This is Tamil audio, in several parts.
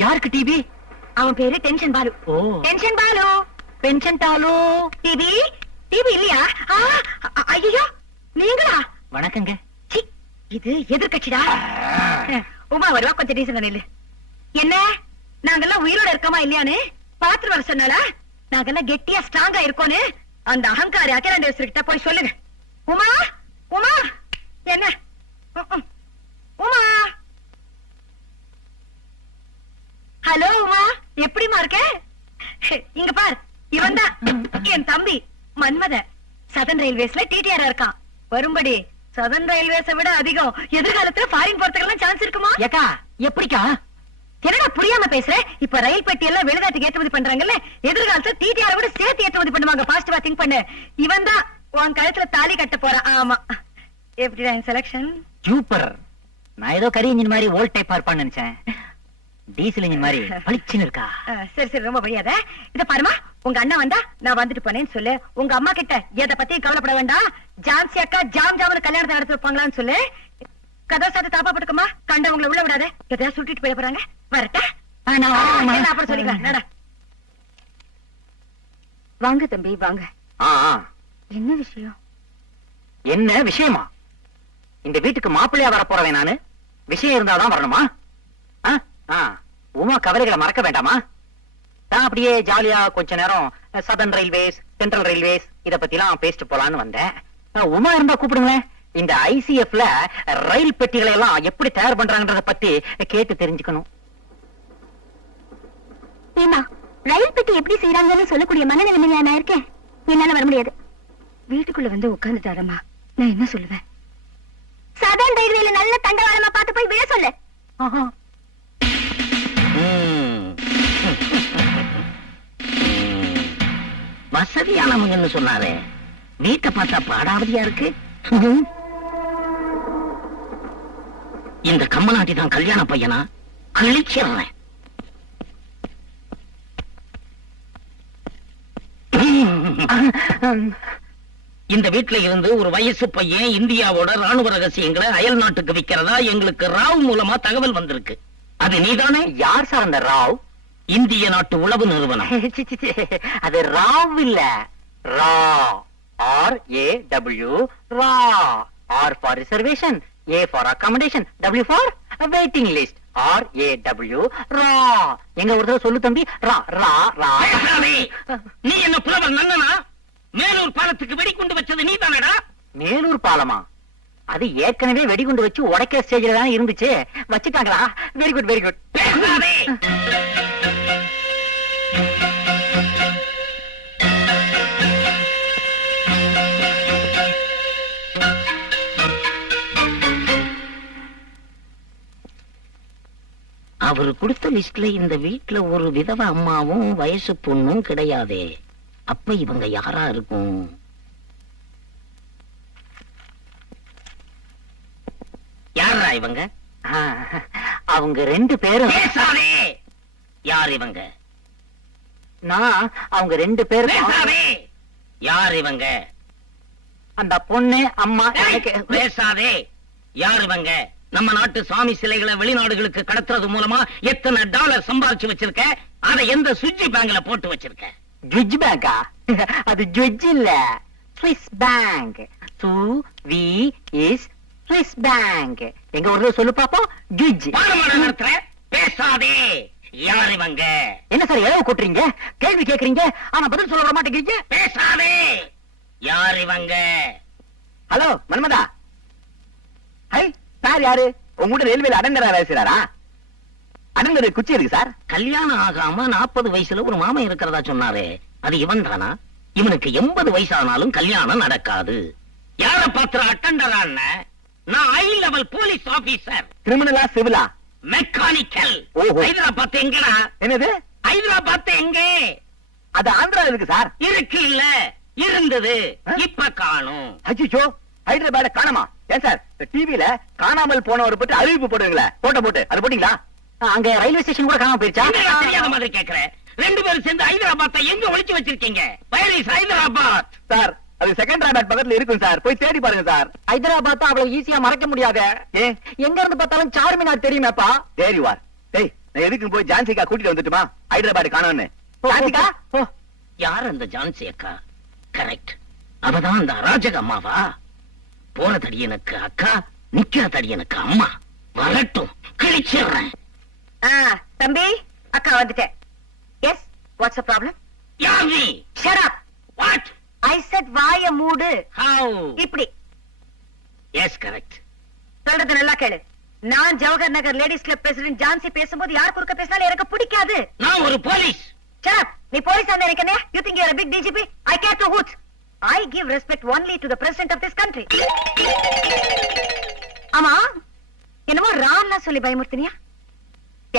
யாருக்கு டிவி? அவன் பேரு tension Balu. Tension Balu. Pension டாலு. டிவி டிவி இல்லையா? ஐயோ நீங்களா? வணக்கங்க. இது எதிர்கட்சிடா. உமா வருவா, கொஞ்சம் டீசன் நில்லு. என்ன நாங்கெல்லாம் உயிரோட இருக்கோமா இல்லையான்னு பாத்துட்டு வர சொன்னால? நாங்கெல்லாம் கெட்டியா ஸ்ட்ராங்கா இருக்கோன்னு அந்த அகங்காரி அகிலாண்டேஸ்வரி கிட்ட போய் சொல்லுங்க. உமா உமா என்ன உமா? ஹலோ உமா, எப்படிமா இருக்க? இங்க பார், இவன் தான் என் தம்பி மன்மத. சதன் ரயில்வேஸ்ல டிடிஆர் இருக்கான். வரும்படி சதன் ரயில்வேஸை விட அதிகம் எதிர்காலத்துல ஃபாரின் போறதுக்கெல்லாம் சான்ஸ் இருக்குமா? ஏக்கா எப்படிக்கா? என்னடா புரியாம பேசுற? இப்ப ரயில் பெட்டி எல்லாம் வெளிநாட்டுக்கு ஏற்றுமதி பண்றாங்கல்ல, எதிர்காலத்துல டிடிஆர் விட சேர்த்து ஏற்றுமதி பண்ணுவாங்க. பாசிட்டிவா திங்க் பண்ணு. இவன் தான் உன் கழுத்துல தாலி கட்ட போறான். ஆமா, எப்படிடா செலக்ஷன்? சூப்பர். நான் ஏதோ கரி இன்ஜின் மாதிரி ஓல்ட் டைப்பா இருப்பான்னு நினைச்சேன். டீசல் இன்ஜின் மாதிரி பளிச்சுன்னு இருக்கா. சரி சரி, ரொம்ப வழியாத. இத பாருமா, உங்க அண்ணா வந்தா நான் வந்துட்டு போனேன்னு சொல்லு. உங்க அம்மா கிட்ட எதை பத்தி கவலைப்பட வேண்டாம். ஜான்சி அக்கா ஜாம் ஜாமுன்னு கல்யாணத்தை நடத்தி வைப்பாங்களான்னு சொல்லு. கதவை சாத்து தாப்பா போட்டுக்கமா, கண்டவங்களை உள்ள விடாத. எதையா சுட்டிட்டு போயிட போறாங்க. வரட்டா? அப்புறம் சொல்லிக்கலாம். நட. வாங்க தம்பி வாங்க. என்ன விஷயம்? என்ன விஷயமா? இந்த வீட்டுக்கு மாப்பிள்ளையா வர போறவேன் நானு. விஷயம் இருந்தாதான் வரணுமா? உமா கவலைகளை மறக்க வேண்டாமா? நான் அப்படியே ஜாலியா கொஞ்ச நேரம் சதர்ன் ரயில்வேஸ், சென்ட்ரல் ரயில்வேஸ் இத பத்தி எல்லாம் பேசிட்டு போலான்னு வந்தேன். உமா இருந்தா கூப்பிடுங்களேன். இந்த ஐசிஎஃப்ல ரயில் பெட்டிகளை எல்லாம் எப்படி தயார் பண்றாங்கன்றத பத்தி கேட்டு தெரிஞ்சுக்கணும். ஏமா, ரயில் பெட்டி எப்படி செய்யறாங்கன்னு சொல்லக்கூடிய மனநிலைமையா நான் இருக்கேன். என்னால வர முடியாது. வீட்டுக்குள்ள வந்து உட்கார்ந்துட்டாரம்மா, நான் என்ன சொல்லுவேன்? சதர்ன் ரயில்வேல நல்ல தண்டவாளமா பார்த்து போய் விழ சொல்லு. வசதியானவங்கன்னு சொன்னாரே, வீட்டை பார்த்தா பாடாவதியா இருக்கு. இந்த கம்மநாட்டி தான் கல்யாண பையனா? கிழிச்சிடுறேன். இந்த வீட்டுல இருந்து ஒரு வயசு பையன் இந்தியாவோட ராணுவ ரகசியங்களை அயல் நாட்டுக்கு விக்கிறதா எங்களுக்கு ராவ் மூலமா தகவல் வந்திருக்கு. அது நீதானே? யார் சார் அந்த ராவ்? இந்திய நாட்டு உளவு நிறுவனம். அது ராவ் இல்ல, ரா. RAW, raw. R for reservation, A for accommodation, W for waiting list. RAW, ரா. எங்க ஒரு சொல்லு தம்பி. ரா ரா ரா. நீ என்ன புலவர் நன்னனா? மேலூர் பாலத்துக்கு வெடிகுண்டு வச்சது நீ தானடா? மேலூர் பாலமா? அது ஏற்கனவே வெடிகுண்டு வச்சு உடைக்க ஸ்டேஜ்ல தான் இருந்துச்சு. வச்சுட்டாங்களா? Very good very good. அவரு கொடுத்த லிஸ்ட்ல இந்த வீட்டுல ஒரு விதவ அம்மாவும் வயசு பொண்ணும் கிடையாதே. அப்ப இவங்க யாரா இருக்கும்? யாரா இவங்க? அவங்க ரெண்டு பேரும். யார் இவங்க? நான் அவங்க ரெண்டு பேரும். யார் இவங்க? அந்த பொண்ணு அம்மா. பேசாதே. யார் இவங்க? நம்ம நாட்டு சாமி சிலைகளை வெளிநாடுகளுக்கு கடத்துறது மூலமா எத்தனை டாலர் சம்பாதிச்சு வச்சிருக்க? அதை எந்த சுவிட்ச் பேங்க்ல போட்டு வச்சிருக்க? ஜுஜ் பேங்கா? அது ஜுஜ் இல்ல, Swiss bank. We is Swiss bank. எங்க ஒரு சொல்லு பாப்போம். ஜுஜ். பேசாதே. யார் இவங்க? என்ன சார் எவ்வளவு கூட்டுறீங்க? கேள்வி கேக்குறீங்க ஆனா பதில் சொல்ல வர மாட்டேங்கிறீங்க. பேசாதே. யார் இவங்க? ஹலோ மன்மதா. ஹை, சார் யாரு? உங்ககிட்ட ரயில்வேல அடங்கரா பேசுறாரா? அடங்கர குச்சி இருக்கு சார். கல்யாணம் ஆகாம 40 வயசுல ஒரு மாமன் இருக்கிறதா சொன்னாரே, அது இவன் தானா? இவனுக்கு 80 வயசானாலும் கல்யாணம் நடக்காது. யார பாத்திர அட்டண்டரான? நான் ஹை லெவல் போலீஸ் ஆபீசர். கிரிமினலா சிவிலா? மெக்கானிக்கல். ஹைதராபாத் எங்கடா? என்னது? ஹைதராபாத் எங்க? அது ஆந்திரால இருக்கு சார். இருக்கு இல்ல, இருந்தது, இப்ப காணும். அச்சோ, ஹைதராபாத் காணமா? ஏன் சார் டிவில காணாமல் போனவரை பற்றி அறிவிப்பு போடுவீங்களா? போட்டு அது போட்டீங்களா? அங்க ரயில்வே ஸ்டேஷன் கூட காணாம போயிருச்சா? தெரியாத மாதிரி கேக்குறேன். ரெண்டு பேரும் சேர்ந்து ஹைதராபாத்தை எங்க ஒளிச்சு வச்சிருக்கீங்க? ஹைதராபாத் சார், அது செகண்டராபாத் பக்கத்துல இருக்கும் சார். போய் தேடி பாருங்க சார். ஹைதராபாத் அவ்வளவு ஈஸியா மறக்க முடியாது. எங்க இருந்து பார்த்தாலும் சார்மினார் தெரியுமேப்பா. தேரிவார். டேய், நான் எதுக்கு போய் ஜான்சிகா கூட்டிட்டு வந்துட்டுமா ஹைதராபாத் காணோன்னு ஜான்சிகா யார் அந்த ஜான்சி அக்கா? கரெக்ட், அவதான் அந்த அராஜக அம்மாவா? போற தடியனுக்கு அக்கா, நிக்கிற தடியனுக்கு அம்மா. வரட்டும், கிழிச்சிடுறேன். தம்பி, அக்கா வந்துட்டேன். Yes, what's the problem? Yami, shut up. What? I said வாய மூடு. ஹவ்? இப்படி. Yes, correct. சொல்றது நல்லா கேளு. நான் Jawahar Nagar ladies club president Jhansi பேசும்போது யார் குறுக்க பேசினாலும் எனக்கு பிடிக்காது. நான் ஒரு போலீஸ். Shut up. நீ போலீஸா எனக்கு என்ன? You think you are a big DGP? I care to hoots. I give respect only to the president of this country. ஆமா, என்னமோ ராவ்லாம் சொல்லி பயமுறுத்தினியா?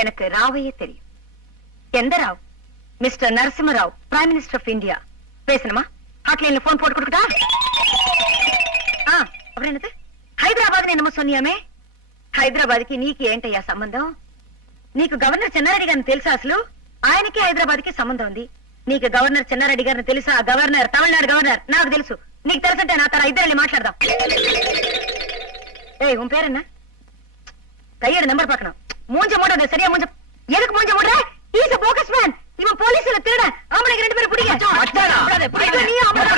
எனக்கு ராவையே தெரியும். எந்த Rao? Mister Narasimha Rao, prime minister of India. பேசணுமா? ஹாட்லைன்ல போன் போட்டு கொடுக்கட்டா? அப்புறம் என்னது? హైదరాబాద్ என்னமோ சொன்னியாமே? హైదరాబాద్కి నీకు ఏంటయ్యా సంబంధం? నీకు గవర్నర్ చెన్నారెడ్డి గారిని తెలుసా అసలు? ఆయనకి హైదరాబాద్కి సంబంధం ఉంది. నీకు గవర్నర్ చెన్నారెడ్డి గారిని తెలుసా? గవర్నర్, తమిళనాడు గవర్నర్ నాకు తెలుసు. నీకు తెలుసంటే నా తర ఇద్దరు మాట్లాడదాం. ஏய், உன் பேர் என்ன? கையோட நம்பர் பார்க்கணும். மூஞ்ச மூடாத, சரியா மூஞ்ச. எதுக்கு மூஞ்ச மூடுற? Is a bogus man. இவன் போலீஸ்ல திருட. ஆம்பளைங்க ரெண்டு பேரும் பிடிங்க. அச்சாடா. நீ ஆம்பளை.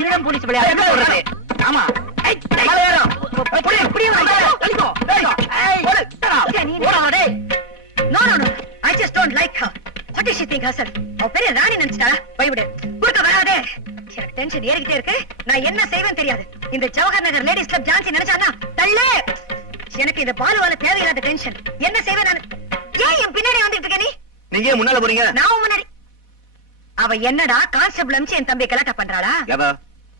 திருடம் போலீஸ் விளையாடு. ஆமா. No, no, no. I just don't like her. What does she think herself? அவ பெரிய ராணி நினைச்சிட்டாளா? பயவிடு. குறுக்க வராதே. எனக்கு டென்ஷன் ஏறிக்கிட்டே இருக்கு. நான் என்ன செய்வேன் தெரியாது. இந்த ஜவஹர் நகர் லேடிஸ் கிளப் ஜான்சி நினைச்சானா தள்ளே. எனக்கு இந்த பாலுவால தேவையில்லாத டென்ஷன். என்ன செய்வேன் நான்? ஏன் என் பின்னாடி வந்துட்டு இருக்க நீ? நீங்க முன்னால போறீங்க? நான் முன்னாடி. அவ என்னடா கான்ஸ்டபிள் அம்ச்சி என் தம்பி கலாட்டா பண்றாளா?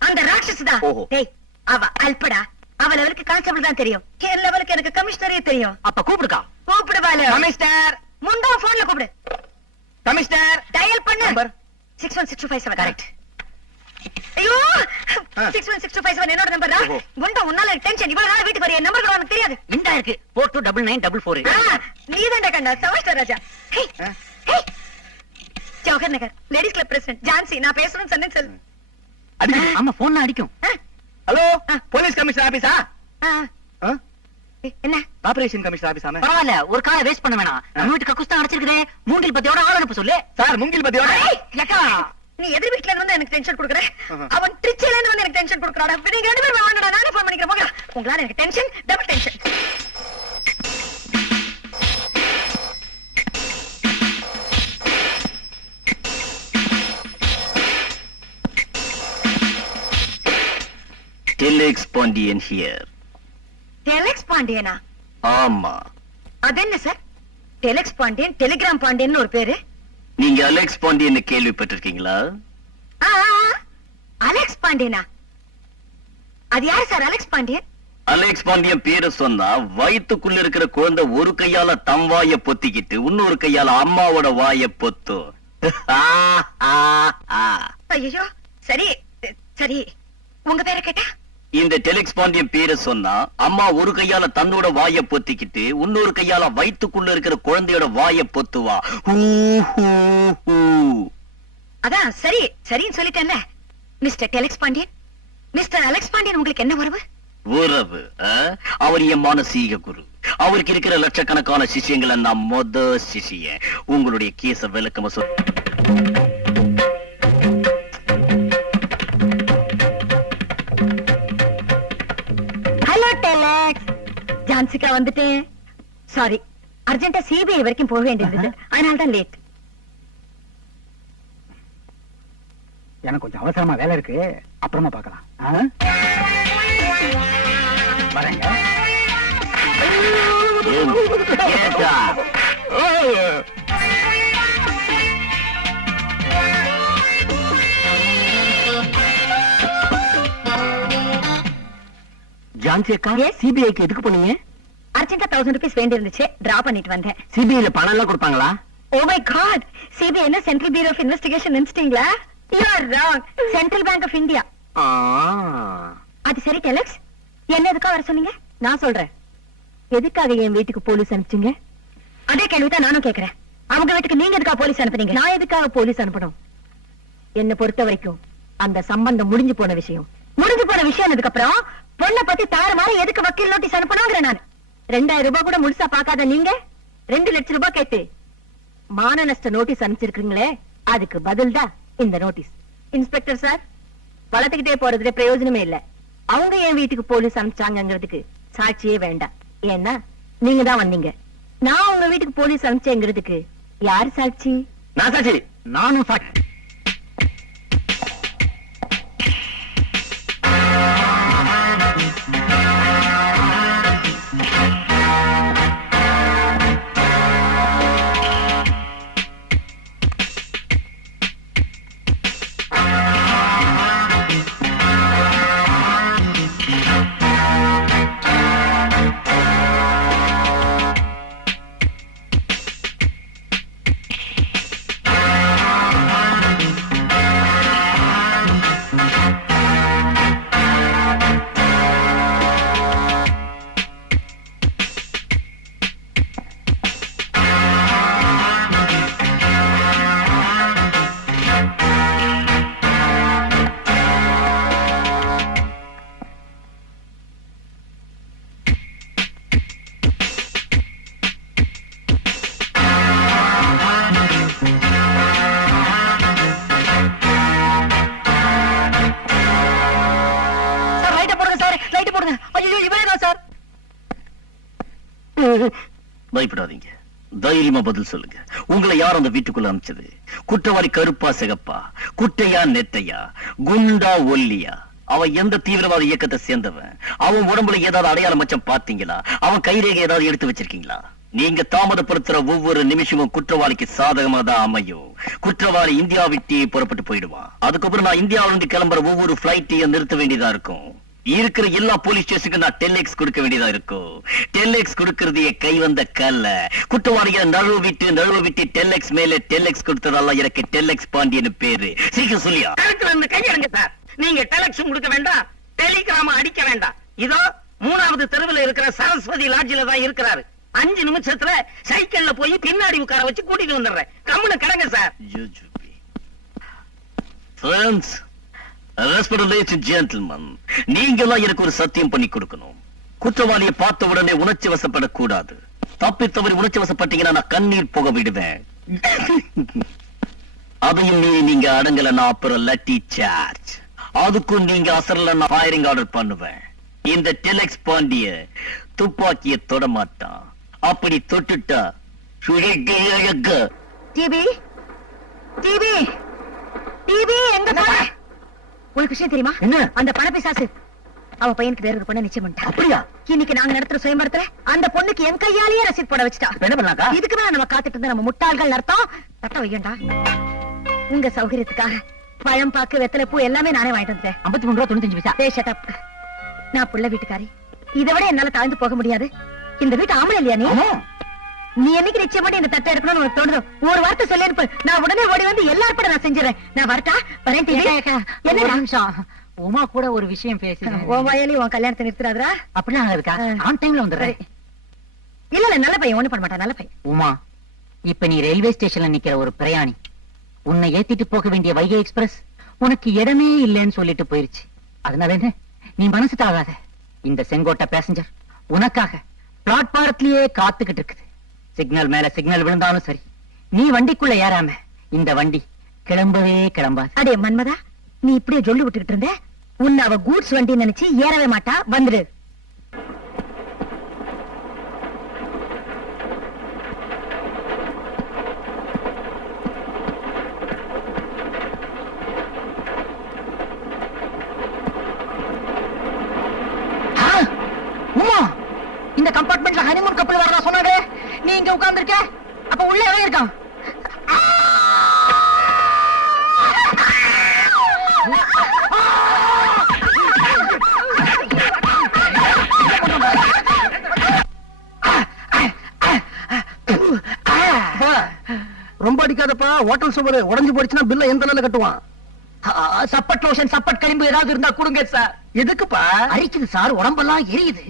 அந்த ராட்சசி தான். டேய், அவ அல்படா. அவ லெவலுக்கு கான்ஸ்டபிள் தான் தெரியும். என் லெவலுக்கு எனக்கு கமிஷனரே தெரியும். அப்ப கூப்பிடுக்கா. கூப்பிடுவாளே. கமிஷனர். முண்டா போன்ல கூப்பிடு. கமிஷனர். டயல் பண்ணு. நம்பர் 616257. கரெக்ட். ஐயோ, 616257 என்னோட நம்பர் தான். முண்டா உன்னால டென்ஷன். இவ்வளவு நாள் வீட்டுக்கு வரைய நம்பர் உனக்கு தெரியாது. இந்தா இருக்கு. 429944. நீதான்டா கண்ணா, சவாஷ்டா ராஜா. Hey, hey. Jawahar Nagar ladies club president Jhansi, நான் பேசணும்னு சொன்னேன் சொல்லு. ஆமா, போன்ல அடிக்கும். ஹலோ, போலீஸ் கமிஷனர் ஆபீஸா? என்ன? ஆபரேஷன் கமிஷனர் ஆபீஸாமே? பரவாயில்ல, ஒரு காலை வேஸ்ட் பண்ண வேணாம். நம்ம வீட்டு கக்குஸ்தான் அடிச்சிருக்கே. மூங்கில் பத்தியோட ஆள் அனுப்ப சொல்லு. சார், மூங்கில் பத்தியோட? ஏக்கா, நீ எதிர் வீட்ல இருந்து எனக்கு டென்ஷன் கொடுக்கற. அவன் ட்ரிச்சில இருந்து வந்து எனக்கு டென்ஷன் கொடுக்கறாடா. நீங்க ரெண்டு பேரும் வாங்கடா, நானே ஃபோன் பண்ணிக்கிறேன் போங்க. உங்களால எனக்கு tension, double tension. Telex Pandian here. Telex பாண்டியனா? ஆமா. அது என்ன sir? Telex Pandian, telegram Pandian ஒரு பேரு. நீங்க அலெக்ஸ் பாண்டியன் கேள்விப்பட்டிருக்கீங்களா? அலெக்ஸ் பாண்டியனா? அது யாரு sir Alex Pandian? Alex Pandian பேரை சொன்னா வயித்துக்குள்ள இருக்கிற குழந்தை ஒரு கையால தம் வாய பொத்திக்கிட்டு இன்னொரு கையால அம்மாவோட வாய பொத்தும். ஐயோ, சரி சரி, உங்க பேரை கேட்டா? இந்த டெலெக்ஸ் பாண்டியன் பேரை சொன்னா அம்மா ஒரு கையால தன்னோட வாய பொத்திக்கிட்டு இன்னொரு கையால வயித்துக்குள்ள இருக்கிற குழந்தையோட வாய பொத்துவா. அதான் சரி சரின்னு சொல்லிட்டேன்ல. Mister telex Pandian, mister Alex Pandian உங்களுக்கு என்ன உறவு? உறவு? அவர் என் மானசீக குரு. அவருக்கு இருக்கிற லட்சக்கணக்கான சிஷியங்களை நான் மொத சிஷியன். உங்களுடைய கேச விளக்கமா சொல். ஜான்சிகா வந்துட்டேன். சாரி, அர்ஜென்ட்டா சிபிஐ வரைக்கும் போக வேண்டியது, அதனால்தான் லேட். எனக்கு கொஞ்சம் அவசரமா வேலை இருக்கு, அப்புறமா பார்க்கலாம். வரேங்க. ஜான்சி அக்கா, சிபிஐக்கு எதுக்கு போனீங்க? அர்ஜென்ட்டா 1000 ரூபீஸ் வேண்டி இருந்துச்சு, டிரா பண்ணிட்டு வந்தேன். சிபிஐல பணம் எல்லாம் கொடுப்பாங்களா? ஓ மை காட், சிபிஐ என்ன சென்ட்ரல் பியூரோ ஆஃப் இன்வெஸ்டிகேஷன் நினைச்சிட்டீங்களா? You are wrong. Central bank of India. அது சரி டெலெக்ஸ், என்ன எதுக்காக வர சொன்னீங்க? நான் சொல்றேன். எதுக்காக என் வீட்டுக்கு போலீஸ் அனுப்பிச்சீங்க? அதே கேள்விதான் நானும் கேக்குறேன். அவங்க வீட்டுக்கு நீங்க எதுக்காக போலீஸ் அனுப்புனீங்க? நான் எதுக்காக போலீஸ் அனுப்பணும்? என்ன பொறுத்த வரைக்கும் அந்த சம்பந்தம் முடிஞ்சு போன விஷயம். முடிஞ்சு போன விஷயம் அதுக்கு அப்புறம் பொண்ணை பத்தி தாறுமாற எதுக்கு வக்கீல் நோட்டீஸ் அனுப்பணுங்கிற நான் 2000 ரூபாய் கூட முழுசா பாக்காத நீங்க 2 லட்சம் ரூபாய் கேட்டு மான நஷ்ட நோட்டீஸ் அனுப்பிச்சிருக்கீங்களே, அதுக்கு பதில் தான் இந்த நோட்டீஸ். இன்ஸ்பெக்டர் சார், வளர்த்துக்கிட்டே போறதுல பிரயோஜனமே இல்ல. அவங்க என் வீட்டுக்கு போலீஸ் அனுப்பிச்சாங்கிறதுக்கு சாட்சியே வேண்டாம். ஏன்னா நீங்க தான் வந்தீங்க. நான் உங்க வீட்டுக்கு போலீஸ் அனுப்பிச்சேங்கிறதுக்கு யாரு சாட்சி? நான் சாட்சி. நானும் சாட்சி. பயப்படாதீங்க, தைரியமா பதில் சொல்லுங்க. உங்களை யார் அந்த வீட்டுக்குள்ள அனுப்பிச்சது? குற்றவாளி கருப்பா சிகப்பா, குட்டையா நெட்டையா, குண்டா ஒல்லியா? அவன் எந்த தீவிரவாத இயக்கத்தை சேர்ந்தவன்? அவன் உடம்புல ஏதாவது அடையாள மச்சம் பாத்தீங்களா? அவன் கைரேகை ஏதாவது எடுத்து வச்சிருக்கீங்களா? நீங்க தாமதப்படுத்துற ஒவ்வொரு நிமிஷமும் குற்றவாளிக்கு சாதகமா தான் அமையும். குற்றவாளி இந்தியா விட்டு புறப்பட்டு போயிடுவான். அதுக்கப்புறம் நான் இந்தியாவில இருந்து கிளம்புற ஒவ்வொரு பிளைட்டையும் நிறுத்த வேண்டியதா இருக்கும். இருக்கிற எல்லா போலீஸ் ஸ்டேஷனுக்கு நான் 10 lakhs கொடுக்க வேண்டியதா இருக்கும். 10 lakhs கொடுக்கறது கை வந்த கல்ல. குற்றவாளிய நழுவ விட்டு 10 lakhs மேல 10 lakhs கொடுத்ததால எனக்கு 10 lakhs பாண்டியன்னு பேரு. சீக்கிரம் சொல்லியா? கையெடுங்க சார். நீங்க டெலக்ஸும் கொடுக்க வேண்டாம், டெலிகிராம அடிக்க வேண்டாம். இதோ 3வது தெருவில் இருக்கிற சரஸ்வதி லாட்ஜில தான் இருக்கிறாரு. 5 நிமிஷத்துல சைக்கிள்ல போய் பின்னாடி உட்கார வச்சு கூட்டிட்டு வந்துடுறேன். கம்முனு கடங்க சார். Friends, respected gentlemen, நீங்கெல்லாம் எனக்கு ஒரு சத்தியம் பண்ணி கொடுக்கணும். குற்றவாளியை பார்த்த உடனே உணர்ச்சி வசப்படக்கூடாது. தப்பி தவறி உணர்ச்சி வசப்பட்டீங்கன்னா நான் கண்ணீர் போக விடுவேன். அதையும் நீங்க அடங்கல அப்புறம் லட்டி சார்ஜ். அதுக்கும் நீங்க அசரல ஃபயரிங் ஆர்டர் பண்ணுவேன். இந்த டெலக்ஸ் பாண்டிய துப்பாக்கிய தொட மாட்டான். அப்படி தொட்டுட்டா டிவி டிவி டிவி எங்க போற? உனக்கு விஷயம் தெரியுமா? என்ன? அந்த பணப்பிசாசு அவ பையனுக்கு வேற ஒரு பொண்ணை நிச்சயம் பண்ணிட்டா. அப்படியா? இன்னைக்கு நாங்க நடத்துற சுயம்பரத்துல அந்த பொண்ணுக்கு என் கையாலேயே ரசீட் போட வச்சுட்டா. என்ன பண்ணாக்கா? இதுக்கு மேல நம்ம காத்துட்டு இருந்தா நம்ம முட்டாள்கள் அர்த்தம். தட்ட வையண்டா. உங்க சௌகரியத்துக்காக பழம் பாக்கு வெத்தலை பூ எல்லாமே நானே வாங்கிட்டு வந்தேன். 53 ரூபா 95 பைசா. டேய் ஷட் அப். நான் புள்ள வீட்டுக்காரி. இதை விட என்னால தாழ்ந்து போக முடியாது. இந்த வீட்டு ஆம்பளை இல்லையா நீ? நீ என்னைக்கு நிச்சயம் பண்ணி இந்த தட்டை இருக்கணும்னு உனக்கு தோணுதோ ஒரு வார்த்தை சொல்லி இருப்ப. நான் உடனே ஓடி வந்து எல்லாரும் கூட நான் செஞ்சிடறேன். நான் வரட்டா? வரேன் டிவி. என்ன நிமிஷம் உமா கூட ஒரு விஷயம் பேசுறேன். உன் வாயாலி உன் கல்யாணத்தை நிறுத்துறாதா? அப்படிலாம் இருக்கா? ஆன் டைம்ல வந்துடுறேன். இல்ல இல்ல, நல்ல பையன், ஒண்ணு பண்ண மாட்டான், நல்ல பையன். உமா, இப்ப நீ ரயில்வே ஸ்டேஷன்ல நிக்கிற ஒரு பிரயாணி. உன்னை ஏத்திட்டு போக வேண்டிய வைகை எக்ஸ்பிரஸ் உனக்கு இடமே இல்லைன்னு சொல்லிட்டு போயிருச்சு. அதனால என்ன, நீ மனசு தாகாத. இந்த செங்கோட்டை பேசஞ்சர் உனக்காக பிளாட்பாரத்திலேயே காத்துக்கிட்டு இருக்குது. சிக்னல் மேல சிக்னல் விழுந்தாலும் சரி, நீ வண்டிக்குள்ள ஏறாம இந்த வண்டி கிளம்பவே கிளம்பாது. அடே மன்மதா, நீ இப்படியே சொல்லி விட்டுக்கிட்டு இருந்த. உன்னை அவ கூட்ஸ் வண்டி நினைச்சு ஏறவே மாட்டா. வந்துடு. உமா, இந்த கம்பார்ட்மெண்ட்ல ஹனிமூன் கப்பல் வரதா சொன்னாங்க. நீ இங்க உட்கார்ந்து இருக்க. அப்ப உள்ள எவன் இருக்கான்? ரொம்ப அடிக்காதப்பா. ஹோட்டல் சுவர் உடைஞ்சு போயிடுச்சுன்னா பில்ல எந்த நிலையில கட்டுவான்? சப்பட் லோஷன், சப்பட் களிம்பு ஏதாவது இருந்தா கொடுங்க சார். எதுக்குப்பா? அரிக்குது சார், உடம்பெல்லாம் எரியுது.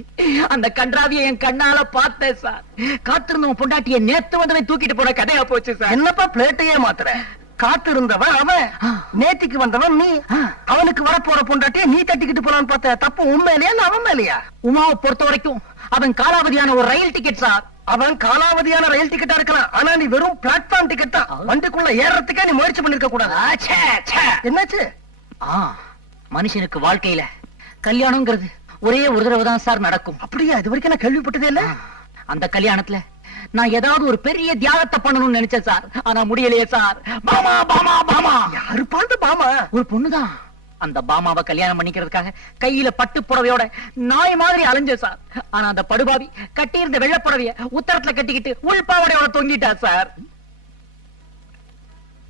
அந்த கன்றாவியை என் கண்ணால பார்த்தேன் சார். காத்திருந்தவன் பொண்டாட்டியை நேத்து வந்தவன் தூக்கிட்டு போன கதையா போச்சு சார். என்னப்பா பிளேட்டையே மாத்துற? காத்து இருந்தவன் அவன், நேத்திக்கு வந்தவன் நீ. அவனுக்கு வரப்போற பொண்டாட்டிய நீ தட்டிக்கிட்டு போலான்னு பார்த்த. தப்பு உண்மையிலேயா இல்ல அவன் மேலையா? உமாவை பொறுத்த வரைக்கும் அவன் காலாவதியான ஒரு ரயில் டிக்கெட் சார். அவன் காலாவதியான ரயில் டிக்கெட்டா இருக்கலாம், ஆனா நீ வெறும் பிளாட்ஃபார்ம் டிக்கெட் தான். வண்டிக்குள்ள ஏறறதுக்கே நீ முயற்சி பண்ணிருக்க கூடாது. என்னாச்சு? மனுஷனுக்கு வாழ்க்கையில கல்யாணம்ங்கிறது ஒரே ஒரு தடவை தான் சார் நடக்கும். அப்படியா? இது வரைக்கும் நான் கேள்விப்பட்டதே இல்ல. அந்த கல்யாணத்துல நான் ஏதாவது ஒரு பெரிய தியாகத்தை பண்ணணும்னு நினைச்சேன் சார், ஆனா முடியலையே சார். பாமா பாமா பாமா. யாரு பாந்த பாமா? ஒரு பொண்ணுதான். அந்த பாமாவை கல்யாணம் பண்ணிக்கிறதுக்காக கையில பட்டு புடவையோட நாய் மாதிரி அலைஞ்சேன் சார். ஆனா அந்த படுபாவி கட்டி இருந்த வெள்ளை புடவைய உத்தரத்துல கட்டிக்கிட்டு உள்பாவடையோட தொங்கிட்டா சார்.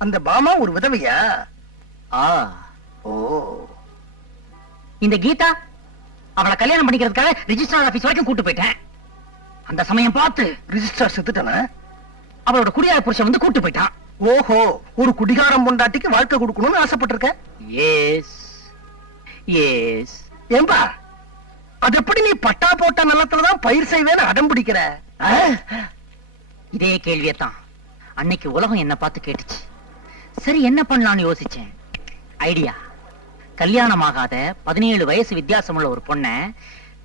அந்த பாமா ஒரு விதவையா? ஓ. இந்த கீதா அவளை கல்யாணம் பண்ணிக்கிறதுக்காக ரிஜிஸ்ட்ரார் ஆபீஸ் வரைக்கும் கூட்டு போயிட்டேன். அந்த சமயம் பார்த்து ரிஜிஸ்ட்ரார் செத்துட்டானா? அவளோட குடியார புருஷன் வந்து கூட்டு போயிட்டான். ஓஹோ, ஒரு குடிகாரம் பொண்டாட்டிக்கு வாழ்க்கை கொடுக்கணும்னு ஆசைப்பட்டிருக்க. S S. ஏம்பா, அது எப்படி நீ பட்டா போட்ட நிலத்துலதான் பயிர் செய்வேன்னு அடம் பிடிக்கிற? இதே கேள்வியத்தான் அன்னைக்கு உலகம் என்ன பார்த்து கேட்டுச்சு. சரி என்ன பண்ணலாம்னு யோசிச்சேன். ஐடியா, கல்யாணமாகாத 17 வயசு வித்தியாசமுள்ள ஒரு பொண்ணை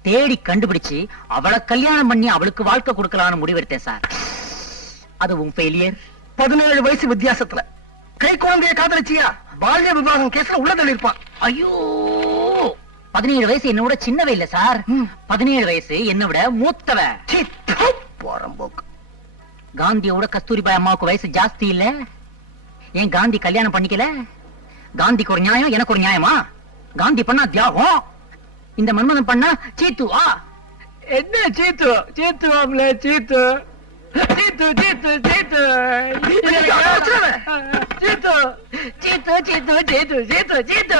தேடி கண்டுபிடிச்சு அவளை கல்யாணம் பண்ணி அவளுக்கு வாழ்க்கை கொடுக்கலாம்னு முடிவெடுத்தேன் சார். அதுவும் ஃபெயிலியர். 17 வயசு வித்தியாசத்துல கை குழந்தைய காதலிச்சியா? பால்ய விவாகம் கேஸ்ல உள்ள தள்ளிருப்பான். ஐயோ, 17 வயசு என்ன விட சின்னவ இல்ல சார். 17 வயசு என்ன விட மூத்தவ. போறம்போக்கு. காந்தியோட கஸ்தூரிபாய் அம்மாவுக்கு வயசு ஜாஸ்தி இல்ல. ஏன் காந்தி கல்யாணம் பண்ணிக்கல? காந்திக்கு ஒரு நியாயம், எனக்கு ஒரு நியாயமா? காந்தி பண்ணா தியாகம், இந்த மன்மதன் பண்ணா சீத்துவா? என்ன சீத்து சீத்துவாம்ல சீத்து சீத்து சீத்து சீத்து சீத்து சீத்து சீத்து சீத்து சீத்து சீத்து.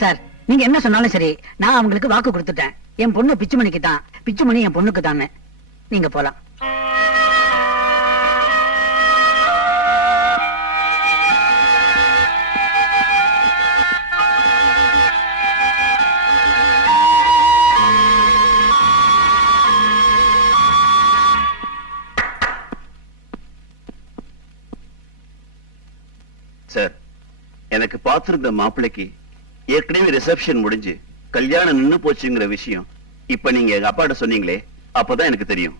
சார், நீங்க என்ன சொன்னாலும் சரி, நான் அவங்களுக்கு வாக்கு கொடுத்துட்டேன். என் பொண்ணு பிச்சுமணிக்கு தான், பிச்சுமணி என் பொண்ணுக்கு தானே. நீங்க போலாம். சார், எனக்கு பார்த்திருந்த மாப்பிள்ளைக்கு ஏற்கனவே ரிசப்ஷன் முடிஞ்சு கல்யாணம் நின்னு போச்சுங்கிற விஷயம் இப்ப நீங்க எங்க அப்பாட்ட சொன்னீங்களே, அப்பதான் எனக்கு தெரியும்.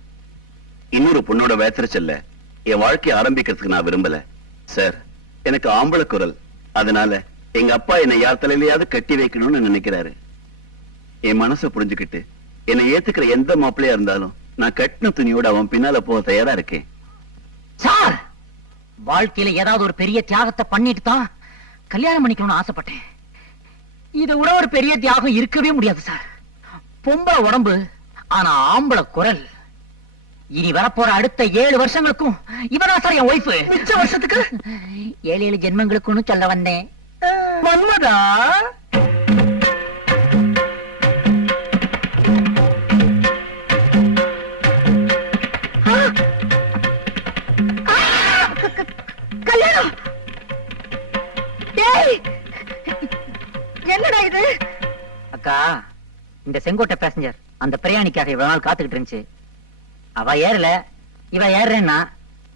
இன்னொரு பொண்ணோட வேத்திரச்சல்ல என் வாழ்க்கையை ஆரம்பிக்கிறதுக்கு நான் விரும்பல சார். எனக்கு ஆம்பளை குரல், அதனால எங்க அப்பா என்னை யார் தலையிலையாவது கட்டி வைக்கணும்னு நினைக்கிறாரு. என் மனசை புரிஞ்சுக்கிட்டு என்னை ஏத்துக்கிற எந்த மாப்பிள்ளையா இருந்தாலும் நான் கட்டின துணியோட அவன் பின்னால போக தயாரா இருக்கேன். சார், வாழ்க்கையில ஏதாவது ஒரு பெரிய தியாகத்தை பண்ணிட்டு தான் கல்யாணம் பண்ணிக்கணும்னு ஆசைப்பட்டேன். இதை விட ஒரு பெரிய தியாகம் இருக்கவே முடியாது சார். பொம்பளை உடம்பு, ஆனா ஆம்பளை குரல். இனி வரப்போற அடுத்த 7 வருஷங்களுக்கும் இவனா சார் என் ஒய்ஃப். மிச்ச வருஷத்துக்கு 7 ஜென்மங்களுக்குன்னு சொல்ல வந்தேன். மன்மதா, கல்யாணம். டேய், என்னடா இது? அக்கா, இந்த செங்கோட்டை பேசஞ்சர் அந்த பிரயாணிக்காக இவ்வளவு நாள் காத்துக்கிட்டு இருந்துச்சு. அவ ஏறல, இவ ஏறேன்னா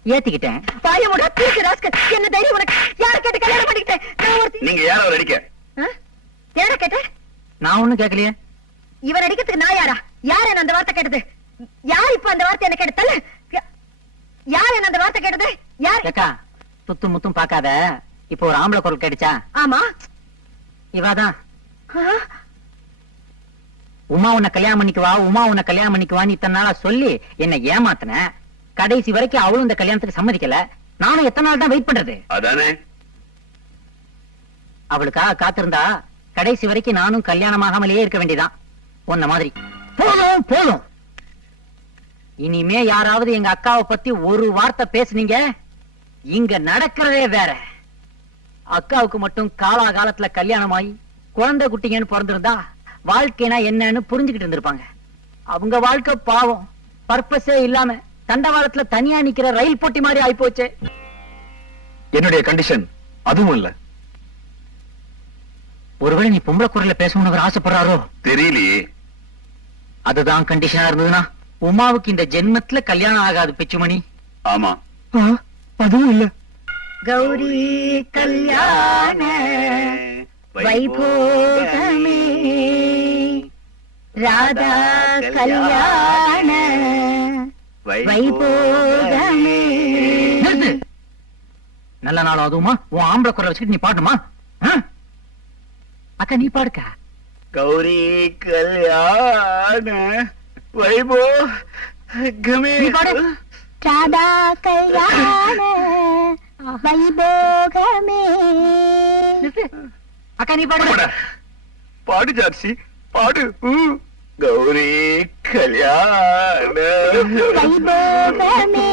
ஏத்திக்கிட்டேன். பாயமுடா தூக்கு ராஸ்கல். என்ன தைரியம் உனக்கு? யார் கேட்டு கல்யாணம் பண்ணிக்கிட்டேன்? நான் ஒருத்தி. நீங்க யார அவர் அடிக்க? யார கேட்ட? நான் ஒண்ணும் கேட்கலையே. இவன் அடிக்கிறதுக்கு நான் யாரா? யார் என்ன அந்த வார்த்தை கேட்டது? யார் இப்ப அந்த வார்த்தை என்ன கேட்டது? யார் என்ன அந்த வார்த்தை கேட்டது? யார்? அக்கா, துத்தும் முத்தும் பாக்காத. இப்போ ஒரு ஆம்பளை குரல் கேட்டுச்சா? ஆமா, இவாதான். உமா உன்னை கல்யாணம் பண்ணிக்குவா, உமா உன்னை கல்யாணம் பண்ணிக்குவான்னு இத்தனை நாளா சொல்லி என்ன ஏமாத்தின. கடைசி வரைக்கும் அவளும் இந்த கல்யாணத்துக்கு சம்மதிக்கல. நானும் எத்தனை நாள் தான் வெயிட் பண்றது? அதானே. அவளுக்காக காத்திருந்தா கடைசி வரைக்கும் நானும் கல்யாணமாகாமலேயே இருக்க வேண்டியதான். உன்ன மாதிரி. போதும் போதும். இனிமே யாராவது எங்க அக்காவை பத்தி ஒரு வார்த்தை பேசுனீங்க, இங்க நடக்கிறதே வேற. அக்காவுக்கு மட்டும் காலாகாலத்துல கல்யாணம் ஆகி குழந்தை குட்டிங்கன்னு பிறந்திருந்தா வாழ்க்கைனா என்னன்னு புரிஞ்சுக்கிட்டு இருந்திருப்பாங்க. அவங்க வாழ்க்கை பாவம், பர்பஸே இல்லாம தண்டவாளத்துல தனியா நிக்கிற ரயில் போட்டி மாதிரி ஆயிப்போச்சே. என்னுடைய கண்டிஷன் அதுவும் இல்ல. ஒருவேளை நீ பொம்பளை குரல்ல பேசணும்னு அவர் ஆசைப்படுறாரோ? தெரியலையே. அதுதான் கண்டிஷனா இருந்ததுன்னா உமாவுக்கு இந்த ஜென்மத்துல கல்யாணம் ஆகாது பிச்சுமணி. ஆமா. அதுவும் இல்ல. கௌரி கல்யாண வைபோகமே ராதா கல்யாண வைபோகமே. நிறுத்து. நல்ல நாள் அதுவுமா உன் ஆம்பளை குரல் வச்சுக்கிட்டு நீ பாடணுமா? அக்கா நீ பாடுக்கா. கௌரி கல்யாண வைபோகமே. நீ பாடு. ராதா கல்யாண வைபோகமே. நிறுத்து. அக்கா நீ பாடு. பாடு ஜார்சி பாடு. கௌரி கல்யாண வைபோகமே